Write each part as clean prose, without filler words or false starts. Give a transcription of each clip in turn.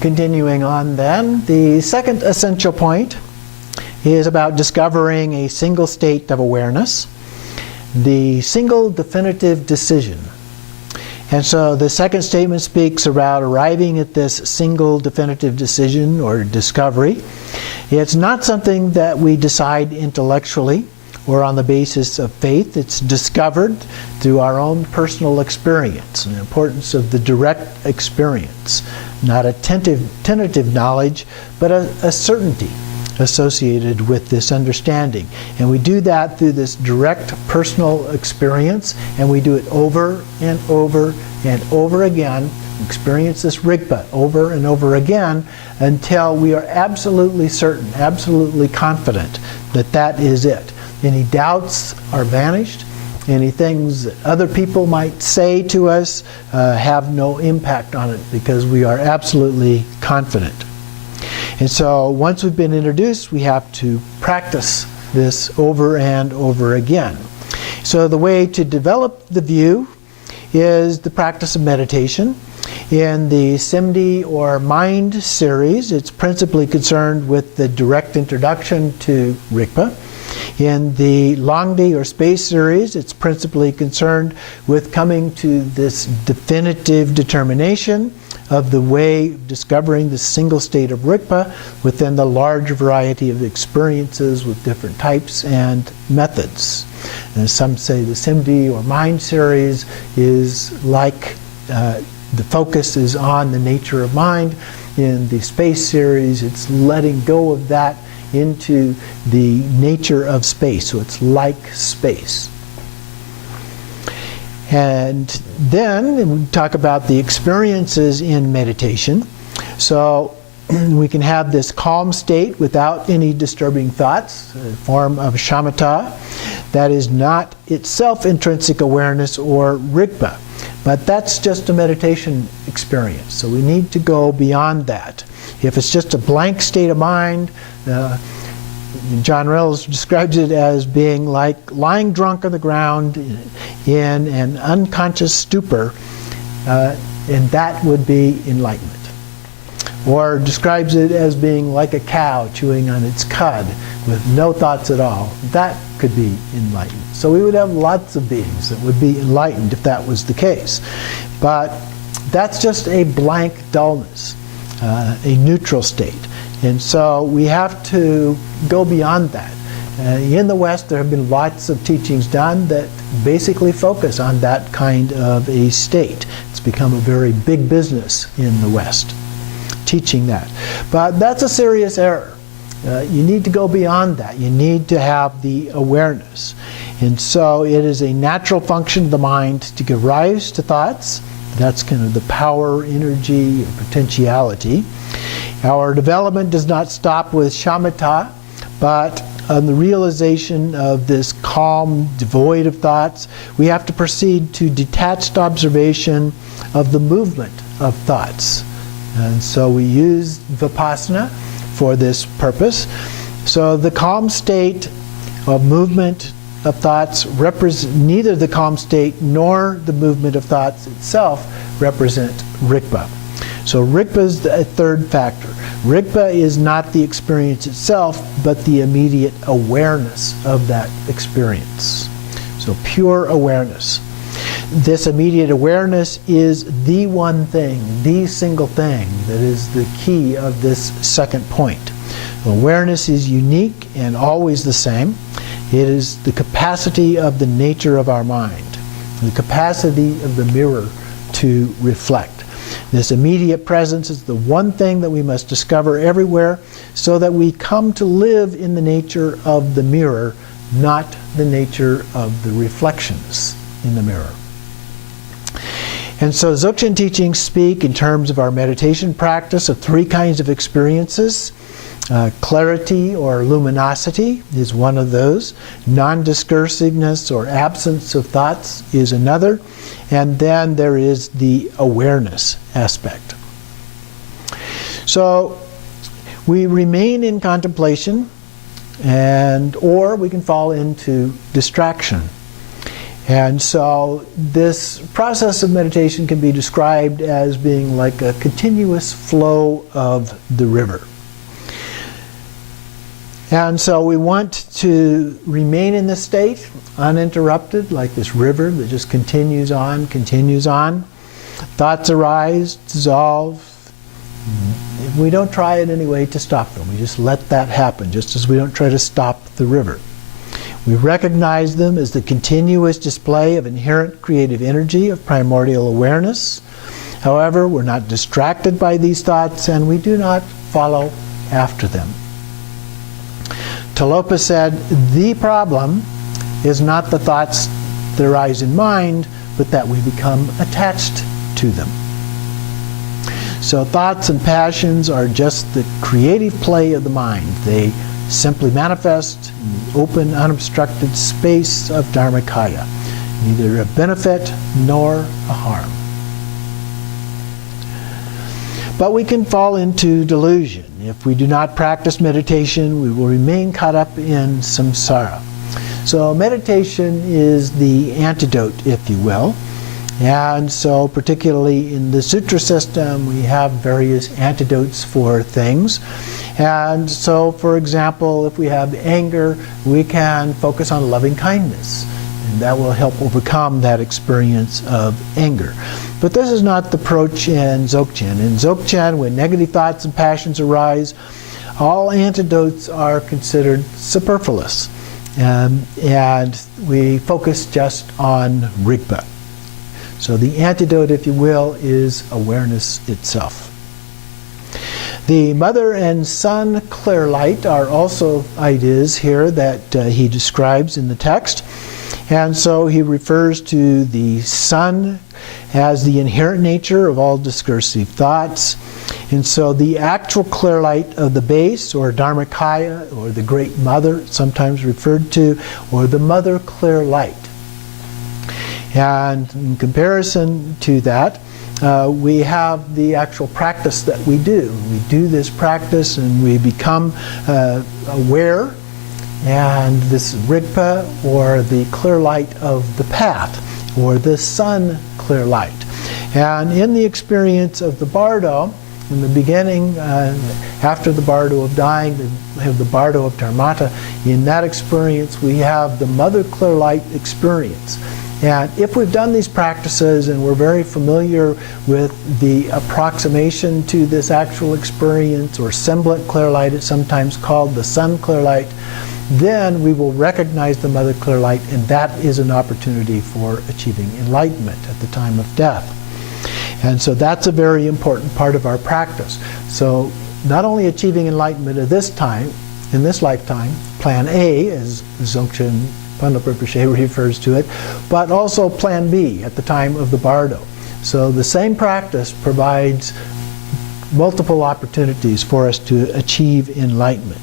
Continuing on then, the second essential point is about discovering a single state of awareness, the single definitive decision. And so the second statement speaks about arriving at this single definitive decision or discovery. It's not something that we decide intellectually or on the basis of faith. It's discovered through our own personal experience, the importance of the direct experience. Not a tentative knowledge, but a certainty associated with this understanding. And we do that through this direct personal experience, and we do it over and over and over again. Experience this Rigpa over and over again until we are absolutely certain, absolutely confident that that is it. Any doubts are vanished. Any things that other people might say to us have no impact on it because we are absolutely confident. And so once we've been introduced, we have to practice this over and over again. So the way to develop the view is the practice of meditation. In the Simdi or Mind series, it's principally concerned with the direct introduction to Rigpa. In the Longdi or Space series, it's principally concerned with coming to this definitive determination of the way of discovering the single state of Rigpa within the large variety of experiences with different types and methods. And some say the Simdi or Mind series is like the focus is on the nature of mind. In the Space series, it's letting go of that into the nature of space. So it's like space. And then we talk about the experiences in meditation. So we can have this calm state without any disturbing thoughts, a form of shamatha. That is not itself intrinsic awareness or Rigpa. But that's just a meditation experience. So we need to go beyond that. If it's just a blank state of mind, John Reynolds describes it as being like lying drunk on the ground in an unconscious stupor, and that would be enlightenment. Or describes it as being like a cow chewing on its cud with no thoughts at all. That could be enlightened. So we would have lots of beings that would be enlightened if that was the case. But that's just a blank dullness, a neutral state. And so we have to go beyond that. In the West, there have been lots of teachings done that basically focus on that kind of a state. It's become a very big business in the West, teaching that. But that's a serious error. You need to go beyond that. You need to have the awareness. And so it is a natural function of the mind to give rise to thoughts. That's kind of the power, energy, or potentiality. Our development does not stop with shamatha, but on the realization of this calm, devoid of thoughts, we have to proceed to detached observation of the movement of thoughts. And so we use vipassana for this purpose. So the calm state of movement of thoughts neither the calm state nor the movement of thoughts itself represent Rigpa. So Rigpa is the third factor. Rigpa is not the experience itself, but the immediate awareness of that experience. So pure awareness. This immediate awareness is the one thing, the single thing that is the key of this second point. Awareness is unique and always the same. It is the capacity of the nature of our mind, the capacity of the mirror to reflect. This immediate presence is the one thing that we must discover everywhere so that we come to live in the nature of the mirror, not the nature of the reflections in the mirror. And so Dzogchen teachings speak in terms of our meditation practice of three kinds of experiences. Clarity or luminosity is one of those. Non-discursiveness or absence of thoughts is another. And then there is the awareness aspect. So we remain in contemplation, or we can fall into distraction. And so this process of meditation can be described as being like a continuous flow of the river. And so we want to remain in this state, uninterrupted, like this river that just continues on, continues on. Thoughts arise, dissolve. We don't try in any way to stop them. We just let that happen, just as we don't try to stop the river. We recognize them as the continuous display of inherent creative energy of primordial awareness. However, we're not distracted by these thoughts, and we do not follow after them. Talopa said, the problem is not the thoughts that arise in mind, but that we become attached to them. So thoughts and passions are just the creative play of the mind. They simply manifest in the open, unobstructed space of Dharmakaya, neither a benefit nor a harm. But we can fall into delusion. If we do not practice meditation, we will remain caught up in samsara. So meditation is the antidote, if you will. And so particularly in the sutra system, we have various antidotes for things. And so, for example, if we have anger, we can focus on loving kindness. And that will help overcome that experience of anger. But this is not the approach in Dzogchen. In Dzogchen, when negative thoughts and passions arise, all antidotes are considered superfluous. And we focus just on Rigpa. So the antidote, if you will, is awareness itself. The mother and son clear light are also ideas here that he describes in the text. And so he refers to the son as the inherent nature of all discursive thoughts. And so the actual clear light of the base, or Dharmakaya, or the Great Mother, sometimes referred to, or the Mother clear light. And in comparison to that, we have the actual practice that we do. We do this practice and we become aware, and this Rigpa, or the clear light of the path, or the sun clear light. And in the experience of the bardo, in the beginning, after the bardo of dying, we have the bardo of dharmata. In that experience, we have the mother clear light experience. And if we've done these practices and we're very familiar with the approximation to this actual experience, or semblant clear light, it's sometimes called the sun clear light, then we will recognize the mother clear light, and that is an opportunity for achieving enlightenment at the time of death. And so that's a very important part of our practice. So not only achieving enlightenment at this time, in this lifetime, plan A, as Dzogchen Pandal Rinpoche refers to it, but also plan B at the time of the bardo. So the same practice provides multiple opportunities for us to achieve enlightenment.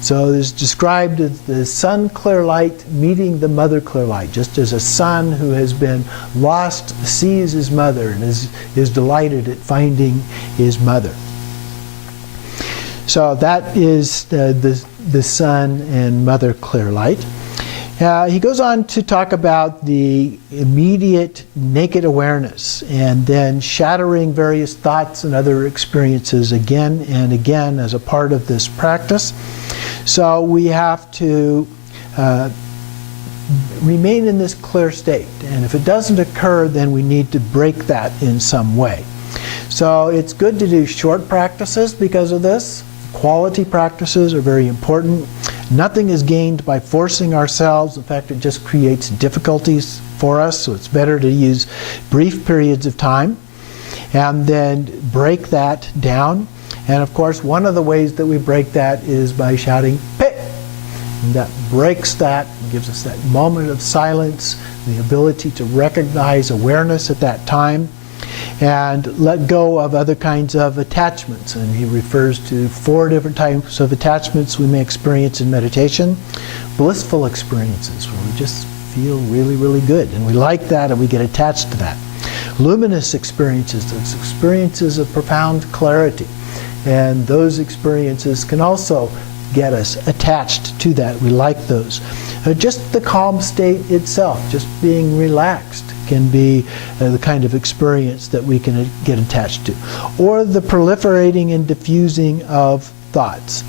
So it's described as the sun clear light meeting the mother clear light, just as a son who has been lost sees his mother and is delighted at finding his mother. So that is the sun and mother clear light. He goes on to talk about the immediate naked awareness, and then shattering various thoughts and other experiences again and again as a part of this practice. So we have to remain in this clear state, and if it doesn't occur, then we need to break that in some way. So it's good to do short practices because of this. Quality practices are very important. Nothing is gained by forcing ourselves. In fact, it just creates difficulties for us, so it's better to use brief periods of time and then break that down. And of course, one of the ways that we break that is by shouting "Pe!" And that breaks that, gives us that moment of silence, the ability to recognize awareness at that time, and let go of other kinds of attachments. And he refers to 4 different types of attachments we may experience in meditation. Blissful experiences, where we just feel really, really good, and we like that and we get attached to that. Luminous experiences, those experiences of profound clarity. And those experiences can also get us attached to that. We like those. Just the calm state itself, just being relaxed, can be the kind of experience that we can get attached to. Or the proliferating and diffusing of thoughts.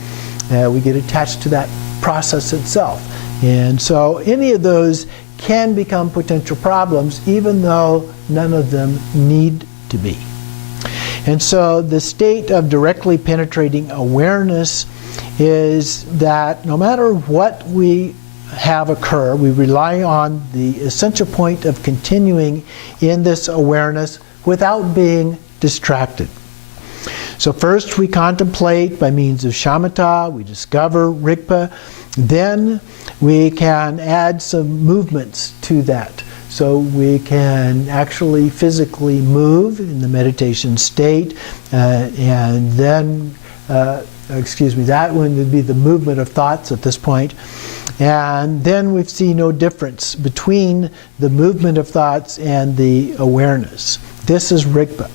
We get attached to that process itself. And so any of those can become potential problems, even though none of them need to be. And so the state of directly penetrating awareness is that no matter what we have occur, we rely on the essential point of continuing in this awareness without being distracted. So first we contemplate by means of shamatha, we discover rigpa, then we can add some movements to that. So we can actually physically move in the meditation state, and then, that one would be the movement of thoughts at this point. And then we see no difference between the movement of thoughts and the awareness. This is rigpa.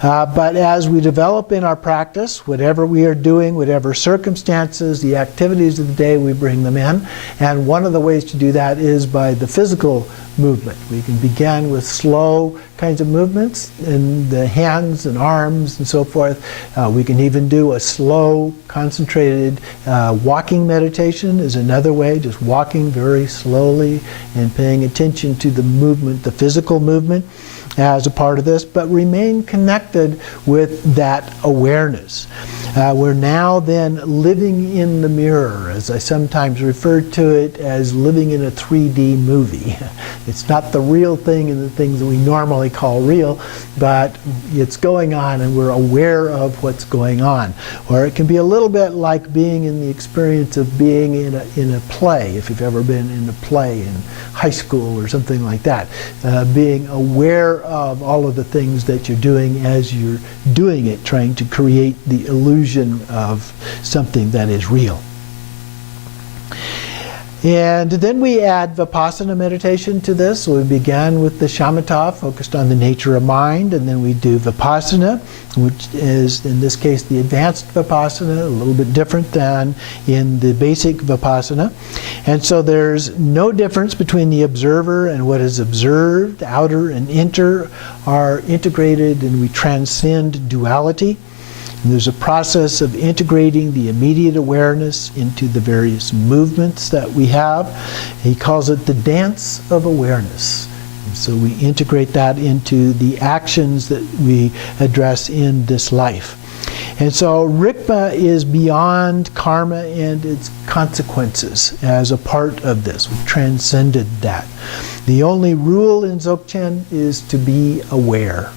But as we develop in our practice, whatever we are doing, whatever circumstances, the activities of the day, we bring them in. And one of the ways to do that is by the physical movement. We can begin with slow kinds of movements in the hands and arms and so forth. We can even do a slow, concentrated walking meditation is another way, just walking very slowly and paying attention to the movement, the physical movement, as a part of this, but remain connected with that awareness. We're now then living in the mirror, as I sometimes refer to it as living in a 3D movie. It's not the real thing and the things that we normally call real, but it's going on and we're aware of what's going on. Or it can be a little bit like being in the experience of being in a play, if you've ever been in a play in high school or something like that. Being aware of all of the things that you're doing as you're doing it, trying to create the illusion of something that is real. And then we add Vipassana meditation to this. So we began with the shamatha, focused on the nature of mind, and then we do Vipassana, which is, in this case, the advanced Vipassana, a little bit different than in the basic Vipassana. And so there's no difference between the observer and what is observed. Outer and inner are integrated, and we transcend duality. And there's a process of integrating the immediate awareness into the various movements that we have. He calls it the dance of awareness. And so we integrate that into the actions that we address in this life. And so rigpa is beyond karma and its consequences as a part of this. We've transcended that. The only rule in Dzogchen is to be aware.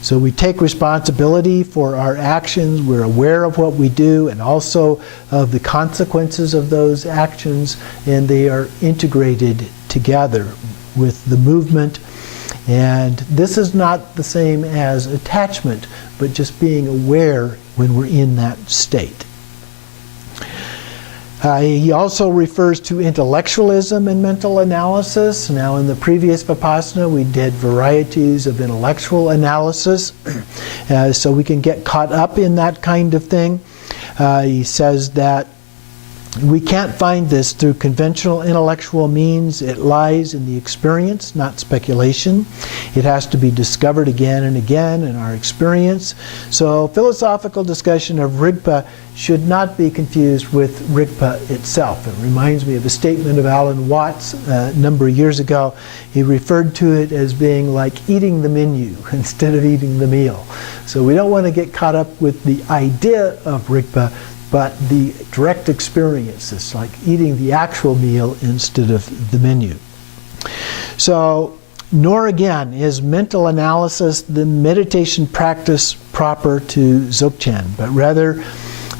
So we take responsibility for our actions, we're aware of what we do and also of the consequences of those actions, and they are integrated together with the movement. And this is not the same as attachment, but just being aware when we're in that state. He also refers to intellectualism and mental analysis. Now, in the previous Vipassana, we did varieties of intellectual analysis, so we can get caught up in that kind of thing. He says that we can't find this through conventional intellectual means. It lies in the experience, not speculation. It has to be discovered again and again in our experience. So philosophical discussion of rigpa should not be confused with rigpa itself. It reminds me of a statement of Alan Watts a number of years ago. He referred to it as being like eating the menu instead of eating the meal. So we don't want to get caught up with the idea of rigpa, but the direct experience. It's like eating the actual meal instead of the menu. So, nor again is mental analysis the meditation practice proper to Dzogchen, but rather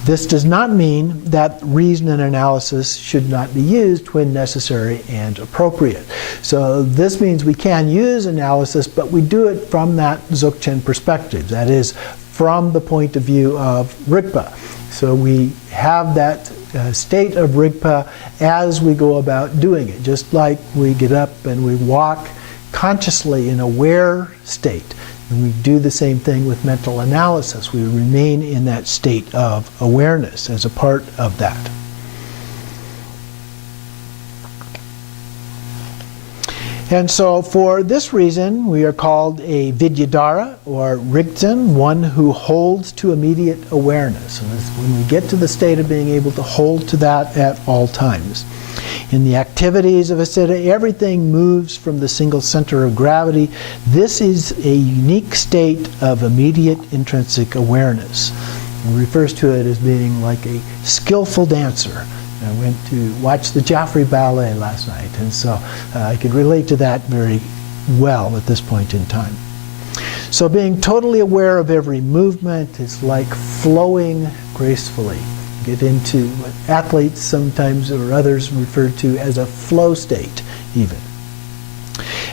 this does not mean that reason and analysis should not be used when necessary and appropriate. So this means we can use analysis, but we do it from that Dzogchen perspective, that is, from the point of view of rigpa. So we have that state of rigpa as we go about doing it, just like we get up and we walk consciously in aware state. And we do the same thing with mental analysis. We remain in that state of awareness as a part of that. And so for this reason, we are called a Vidyadhara, or Rigzen, one who holds to immediate awareness. And this, when we get to the state of being able to hold to that at all times. In the activities of a siddha, everything moves from the single center of gravity. This is a unique state of immediate intrinsic awareness. It refers to it as being like a skillful dancer. I went to watch the Joffrey Ballet last night, and so I could relate to that very well at this point in time. So being totally aware of every movement is like flowing gracefully. Get into what athletes sometimes or others refer to as a flow state even.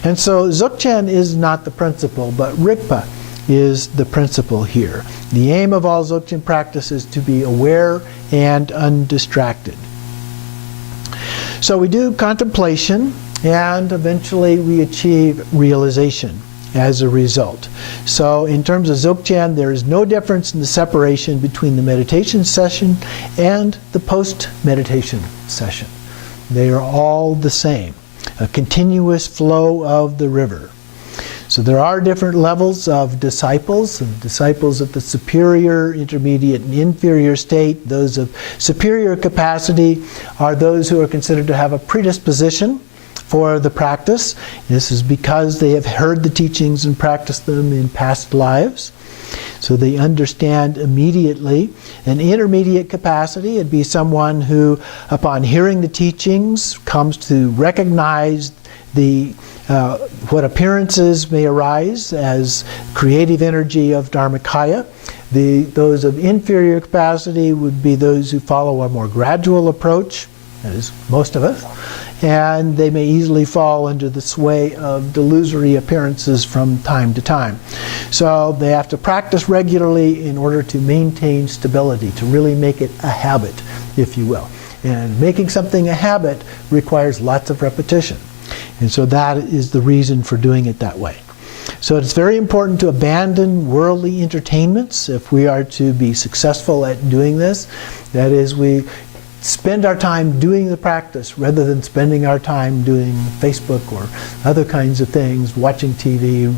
And so Dzogchen is not the principle, but Rigpa is the principle here. The aim of all Dzogchen practice is to be aware and undistracted. So we do contemplation, and eventually we achieve realization as a result. So in terms of Dzogchen, there is no difference in the separation between the meditation session and the post-meditation session. They are all the same, a continuous flow of the river. So there are different levels of disciples, and disciples of the superior, intermediate, and inferior state. Those of superior capacity are those who are considered to have a predisposition for the practice. This is because they have heard the teachings and practiced them in past lives. So they understand immediately. An intermediate capacity would be someone who, upon hearing the teachings, comes to recognize what appearances may arise as creative energy of Dharmakaya. Those of inferior capacity would be those who follow a more gradual approach, that is, most of us, and they may easily fall under the sway of delusory appearances from time to time. So they have to practice regularly in order to maintain stability, to really make it a habit, if you will. And making something a habit requires lots of repetition. And so that is the reason for doing it that way. So it's very important to abandon worldly entertainments if we are to be successful at doing this. That is, we spend our time doing the practice rather than spending our time doing Facebook or other kinds of things, watching TV.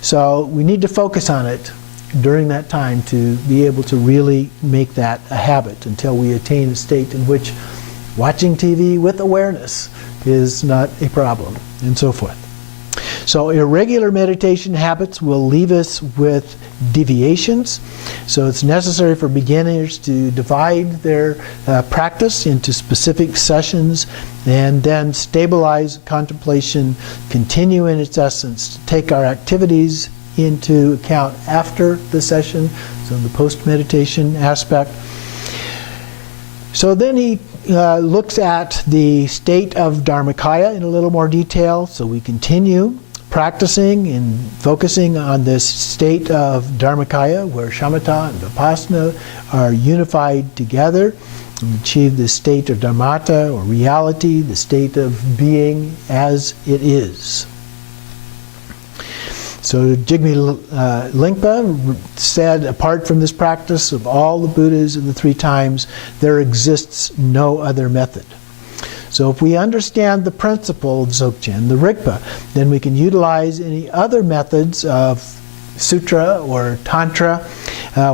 So we need to focus on it during that time to be able to really make that a habit until we attain a state in which watching TV with awareness is not a problem, and so forth. So irregular meditation habits will leave us with deviations. So it's necessary for beginners to divide their practice into specific sessions and then stabilize contemplation, continue in its essence, to take our activities into account after the session, so the post-meditation aspect. So then he looks at the state of Dharmakaya in a little more detail. So we continue practicing and focusing on this state of Dharmakaya where shamatha and vipassana are unified together and achieve this state of dharmata, or reality, the state of being as it is. So Jigme Lingpa said, apart from this practice of all the Buddhas and the 3 times, there exists no other method. So if we understand the principle of Dzogchen, the Rigpa, then we can utilize any other methods of sutra or tantra,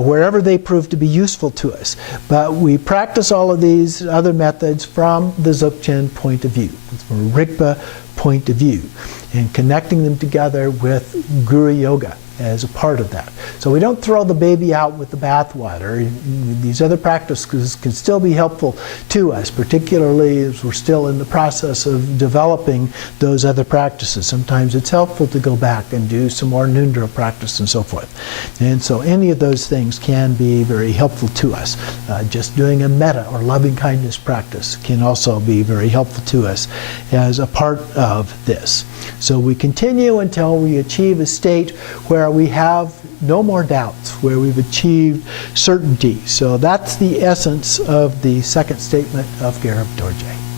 wherever they prove to be useful to us. But we practice all of these other methods from the Dzogchen point of view, from a Rigpa point of view, and connecting them together with Guru Yoga as a part of that. So we don't throw the baby out with the bathwater. These other practices can still be helpful to us, particularly as we're still in the process of developing those other practices. Sometimes it's helpful to go back and do some more Nundra practice and so forth. And so any of those things can be very helpful to us. Just doing a metta or loving kindness practice can also be very helpful to us as a part of this. So we continue until we achieve a state where we have no more doubts, where we've achieved certainty. So that's the essence of the second statement of Garab Dorje.